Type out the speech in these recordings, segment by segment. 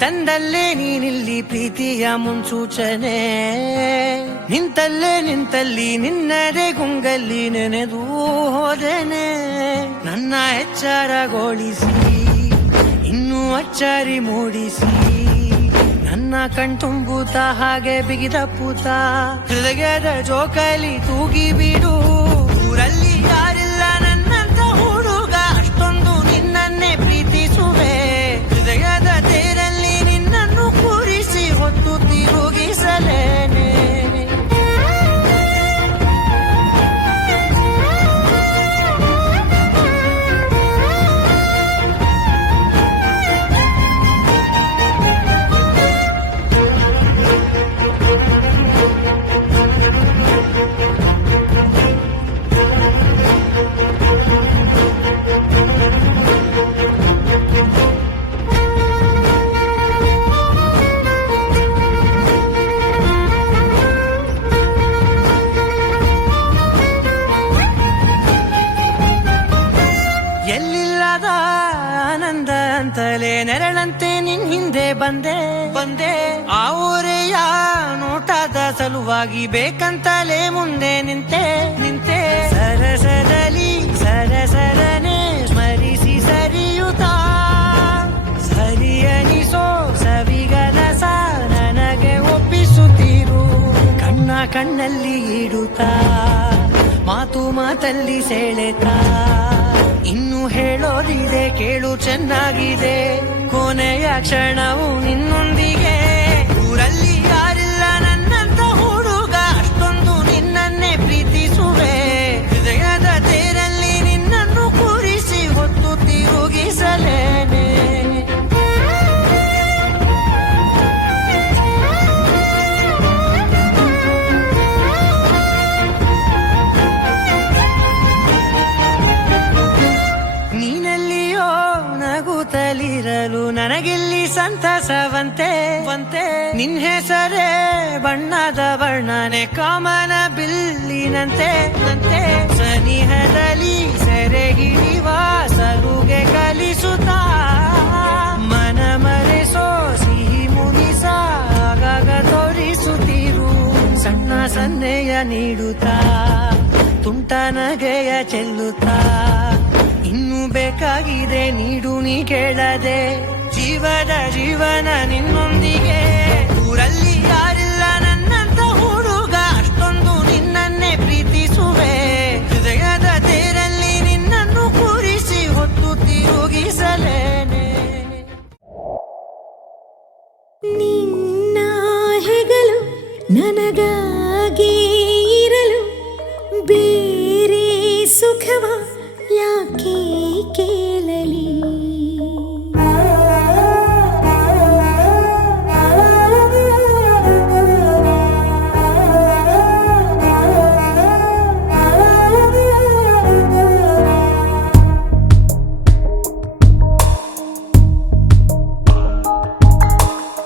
ತಂದಲ್ಲೇ ನೀನಿಲ್ಲಿ ಪ್ರೀತಿಯ ಮುನ್ಸೂಚನೆ, ನಿಂತಲ್ಲಿ ನಿನ್ನದೇ ಗುಂಗಲ್ಲಿ ನೆನೆದು ಹೋದೆನೆ. ನನ್ನ ಎಚ್ಚರಗೊಳಿಸಿ ಇನ್ನೂ ಅಚ್ಚರಿ ಮೂಡಿಸಿ, ನನ್ನ ಕಣ್ತುಂಬುತ್ತ ಹಾಗೆ ಬಿಗಿದ ಪೂತ, ಹೃದಯದ ಜೋಕಾಲಿ ತೂಗಿ ಬಿಡು. ಊರಲ್ಲಿ ಯಾರಿಲ್ಲ ನನ್ನಂತ ಹುಡುಗ, ಅಷ್ಟೊಂದು ನಿನ್ನನ್ನೇ ಪ್ರೀತಿಸುವೆ. ಹೃದಯದ ತೇರಲ್ಲಿ ನಿನ್ನನ್ನು ಕೂರಿಸಿ ಹೊತ್ತು ತಿರುಗಿಸಲೇನೆ. ಎಲ್ಲಿಲ್ಲದ ಆನಂದ ಅಂತಲೇ ನೆರಳಂತೆ ನಿನ್ ಹಿಂದೆ ಬಂದೆ. ಆ ಊರೆಯ ನೋಟದ ಸಲುವಾಗಿ ಬೇಕಂತಲೇ ಮುಂದೆ ನಿಂತೆ. ಸರಸರಲಿ ಸರಸರನೆ ಸ್ಮರಿಸಿ ಸರಿಯುತ್ತ, ಸರಿಯನಿಸೋ ಸವಿಗನಸ ನನಗೆ ಒಪ್ಪಿಸುತ್ತೀರು. ಕಣ್ಣಲ್ಲಿ ಇಡುತ್ತಾ ಮಾತಲ್ಲಿ ಸೆಳೆತಾ, ಇನ್ನು ಹೇಳೋದಿದೆ ಕೇಳು ಚೆನ್ನಾಗಿದೆ, ಕೊನೆಯ ಕ್ಷಣವು ನಿನ್ನೊಂದಿಗೆ. ಊರಲ್ಲಿ ಯಾರಿಲ್ಲ ನನ್ನಂತ ಹುಡುಗ, ಅಷ್ಟೊಂದು ನಿನ್ನನ್ನೇ ಪ್ರೀತಿಸುವೆ. ಹೃದಯದ ತೇರಲ್ಲಿ ನಿನ್ನನ್ನು ಕೂರಿಸಿ ಹೊತ್ತು ತಿರುಗಿಸಲೇನೆ. ನಗುತ್ತಲಿರಲು ನನಗಿಲ್ಲಿ ಸಂತಸವಂತೆ, ನಿನ್ ಹೆಸರೇ ಬಣ್ಣದ ವರ್ಣನೆ ಕಾಮನ ಬಿಲ್ಲಿನಂತೆ. ಸನಿಹದಲ್ಲಿ ಸೆರೆ ಹಿಡಿವ ಸಲುಗೆ ಕಲಿಸುತ್ತಾ, ಮನ ಮರೆಸೋ ಸಿಹಿ ಮುನಿಸ ಆಗಾಗ ತೋರಿಸುತ್ತಿರು. ಸಣ್ಣ ಸನ್ನೆಯ ನೀಡುತ್ತಾ ತುಂಟ ನಗೆಯ ಚೆಲ್ಲುತ್ತಾ, ಇನ್ನು ಬೇಕಾಗಿದೆ ನೀಡು ನೀ ಕೇಳದೆ, ಜೀವನ ನಿನ್ನೊಂದಿಗೆ. ಊರಲ್ಲಿ ಯಾರಿಲ್ಲ ನನ್ನಂತ ಹುಡುಗ, ಅಷ್ಟೊಂದು ನಿನ್ನನ್ನೇ ಪ್ರೀತಿಸುವೆ. ಹೃದಯದ ತೇರಲ್ಲಿ ನಿನ್ನನ್ನು ಕೂರಿಸಿ ಹೊತ್ತು ತಿರುಗಿಸಲೇನೆ. ನಿನ್ನ ಹೆಗಲು ನನಗಾಗಿ ಇರಲು ಬೇರೆ ಸುಖವ ಯಾಕೆ ಕೇಳಲಿ.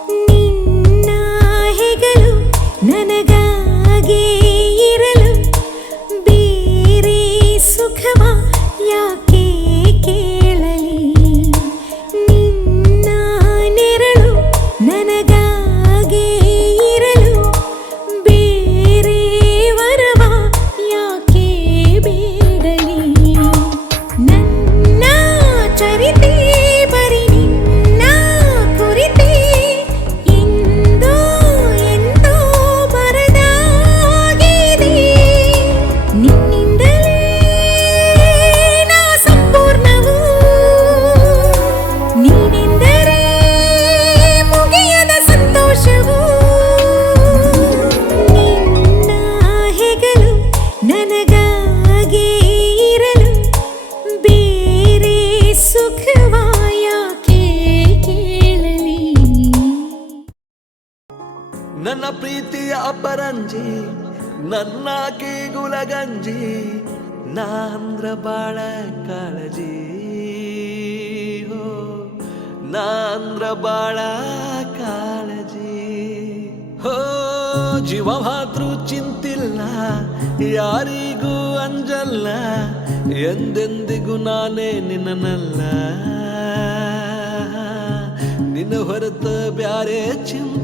ನಿನ್ನ ಹೆಗಲು ನನಗಾಗಿ ಇರಲು ಬೇರೆ ಸುಖವ ಯಾಕೆ ಕೇಳಲಿ. ನಿನ್ನ ನೆರಳು ನನಗಾಗಿ ಇರಲು ಬೇರೆ ವರವ ಯಾಕೆ ಬೇಡಲಿ. ನನ್ನ ಚರಿತೆ ಬರಿ ನಿನ್ನ ಕುರಿತೆ, ಎಂದೋ ಬರದಾಗಿದೆ. ನಿನ್ನಿಂದಲೇ ನಾ ಸಂಪೂರ್ಣವು, ನೀನೆಂದರೆ ಮುಗಿಯದ ಸಂತೋಷವು. ನಿನ್ನ ಹೆಗಲು ನನಗಾಗಿ ಇರಲು ಬೇರೆ ಸುಖವ ಯಾಕೆ ಕೇಳಲಿ. ನನ್ನ ಪ್ರೀತಿಯ ಅಪರಂಜಿ, ನನ್ನ ಕೇಗುಲಗಂಜಿ, ನಾಂದ್ರ ಬಾಳ ಕಾಳಜಿ. ನಾಂದ್ರ ಬಾಳ ಕಾಳಜಿ. ಹೋ ಜೀವ ಮಾತ್ರ ಚಿಂತಿಲ್ಲ, ಯಾರಿಗೂ ಅಂಜಲ್ಲ, ಎಂದೆಂದಿಗೂ ನಾನೇ ನಿನ್ನನಲ್ಲ. ನಿನ್ನ ಹೊರತ ಬ್ಯಾರೆ ಚಿಂತೆ